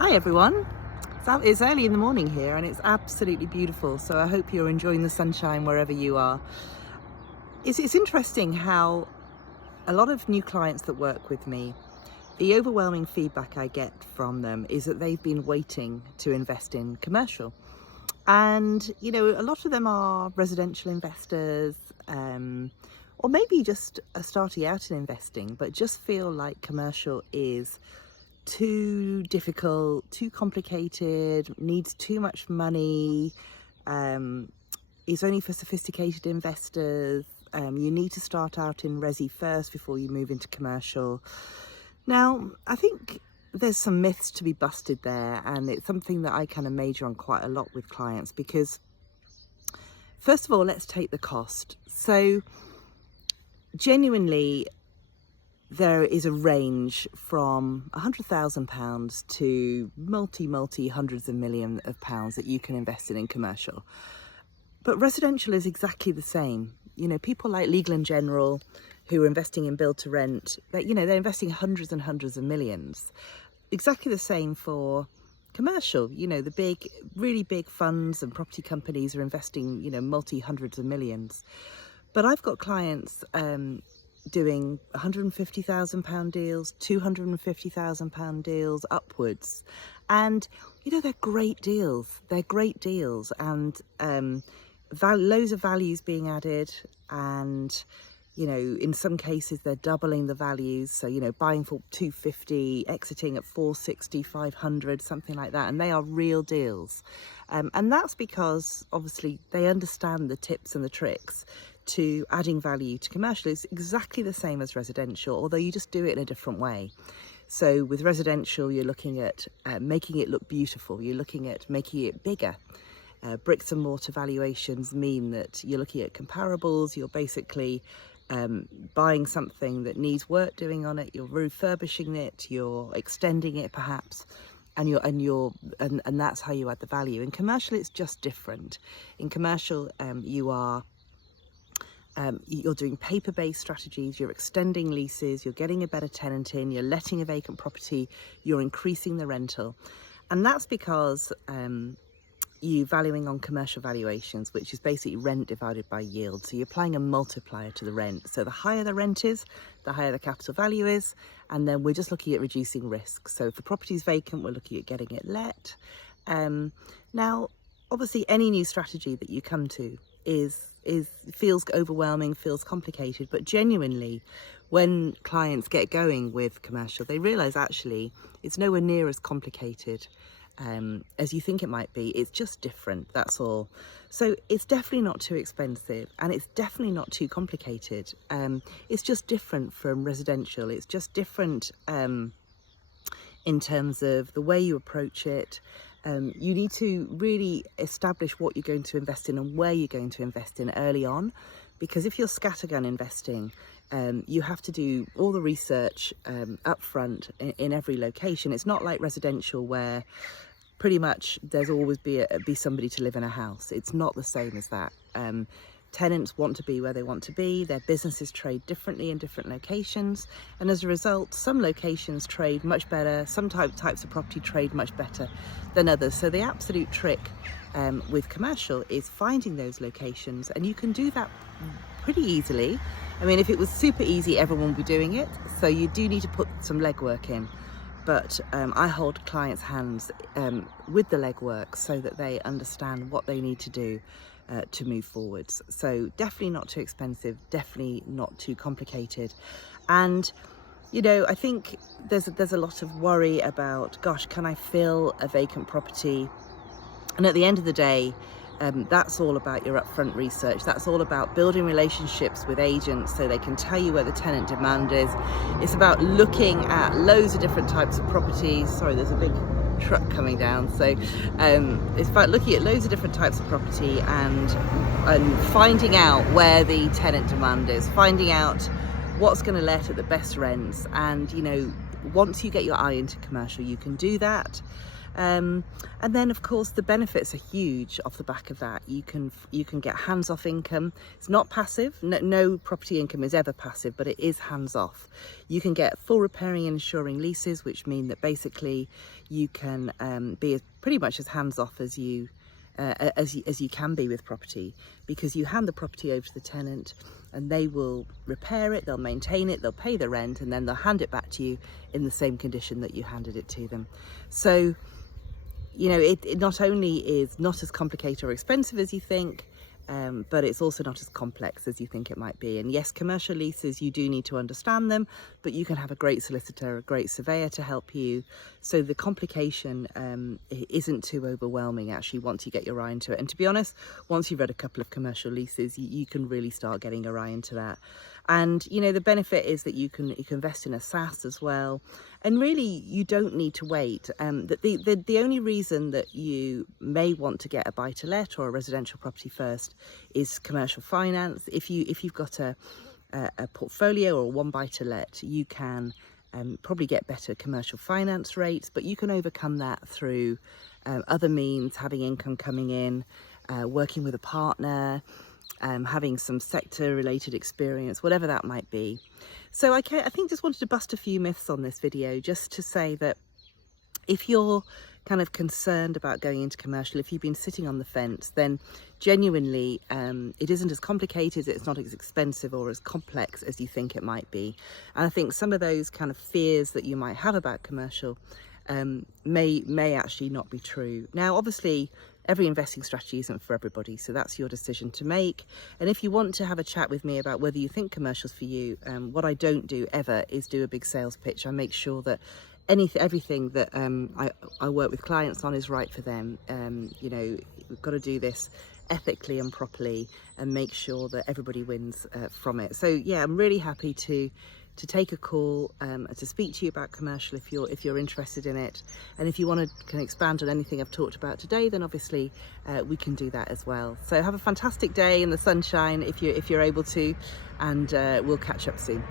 Hi everyone. It's early in the morning here and it's absolutely beautiful, so I hope you're enjoying the sunshine wherever you are. It's interesting how a lot of new clients that work with me, the overwhelming feedback I get from them is that they've been waiting to invest in commercial. And, a lot of them are residential investors, or maybe just starting out in investing, but just feel like commercial is too difficult, too complicated, needs too much money, um, is only for sophisticated investors. You need to start out in resi first before you move into commercial. Now, I think there's some myths to be busted there, and it's something that I kind of major on quite a lot with clients because, first of all, let's take the cost. So, genuinely, there is a range from £100,000 to multi hundreds of millions of pounds that you can invest in commercial. But residential is exactly the same. People like Legal & General who are investing in build to rent, they're investing hundreds and hundreds of millions. Exactly the same for commercial. The big, really big funds and property companies are investing, multi hundreds of millions. But I've got clients doing £150,000 deals, £250,000 deals upwards, and they're great deals. They're great deals, and loads of values being added, and in some cases they're doubling the values. So buying for 250, exiting at 460, 500, something like that, and they are real deals. And that's because obviously they understand the tips and the tricks to adding value to commercial. It's exactly the same as residential, although you just do it in a different way. So with residential, you're looking at making it look beautiful. You're looking at making it bigger. Bricks and mortar valuations mean that you're looking at comparables. You're basically buying something that needs work doing on it. You're refurbishing it. You're extending it perhaps. And that's how you add the value. In commercial, it's just different. In commercial, you're doing paper-based strategies, you're extending leases, you're getting a better tenant in, you're letting a vacant property, you're increasing the rental. And that's because you're valuing on commercial valuations, which is basically rent divided by yield. So you're applying a multiplier to the rent. So the higher the rent is, the higher the capital value is, and then we're just looking at reducing risk. So if the property is vacant, we're looking at getting it let. Now, obviously, any new strategy that you come to feels overwhelming, feels complicated, but genuinely, when clients get going with commercial, they realise actually it's nowhere near as complicated as you think it might be. It's just different, that's all. So it's definitely not too expensive, and it's definitely not too complicated. It's just different from residential. It's just different in terms of the way you approach it. You need to really establish what you're going to invest in and where you're going to invest in early on, because if you're scattergun investing, you have to do all the research up front in every location. It's not like residential where pretty much there's always be somebody to live in a house. It's not the same as that. Tenants want to be where they want to be. Their businesses trade differently in different locations, and as a result, some locations trade much better, some types of property trade much better than others. So the absolute trick with commercial is finding those locations, and you can do that pretty easily. I mean, if it was super easy, everyone would be doing it, so you do need to put some legwork in. But I hold clients' hands with the legwork so that they understand what they need to do to move forwards. So definitely not too expensive, definitely not too complicated. And I think there's a lot of worry about, gosh, can I fill a vacant property? And at the end of the day, that's all about your upfront research. That's all about building relationships with agents so they can tell you where the tenant demand is. It's about looking at loads of different types of properties. Sorry, there's a big truck coming down. So it's about looking at loads of different types of property and finding out where the tenant demand is, finding out what's going to let at the best rents. And once you get your eye into commercial, you can do that. And then of course the benefits are huge off the back of that. You can get hands-off income. It's not passive. No property income is ever passive, but it is hands-off. You can get full repairing and insuring leases, which mean that basically you can be pretty much as hands-off as you can be with property, because you hand the property over to the tenant and they will repair it, they'll maintain it, they'll pay the rent, and then they'll hand it back to you in the same condition that you handed it to them. So, you know, it not only is not as complicated or expensive as you think, but it's also not as complex as you think it might be. And yes, commercial leases, you do need to understand them, but you can have a great solicitor, a great surveyor to help you. So the complication isn't too overwhelming actually once you get your eye into it. And to be honest, once you've read a couple of commercial leases, you can really start getting your eye into that. And you know, the benefit is that you can invest in a SaaS as well, and really you don't need to wait. The only reason that you may want to get a buy-to-let or a residential property first is commercial finance. If you've got a portfolio or one buy-to-let, you can probably get better commercial finance rates, but you can overcome that through other means, having income coming in, working with a partner, having some sector related experience, whatever that might be. So I think just wanted to bust a few myths on this video, just to say that if you're kind of concerned about going into commercial, if you've been sitting on the fence, then genuinely it isn't as complicated, it's not as expensive or as complex as you think it might be. And I think some of those kind of fears that you might have about commercial may actually not be true. Now obviously every investing strategy isn't for everybody, so that's your decision to make. And if you want to have a chat with me about whether you think commercial's for you, what I don't do ever is do a big sales pitch. I make sure that everything that I work with clients on is right for them. You know, we've got to do this ethically and properly and make sure that everybody wins from it. So yeah, I'm really happy to take a call, to speak to you about commercial if you're interested in it. And if you want to kind of expand on anything I've talked about today, then obviously we can do that as well. So have a fantastic day in the sunshine if you're able to, and we'll catch up soon.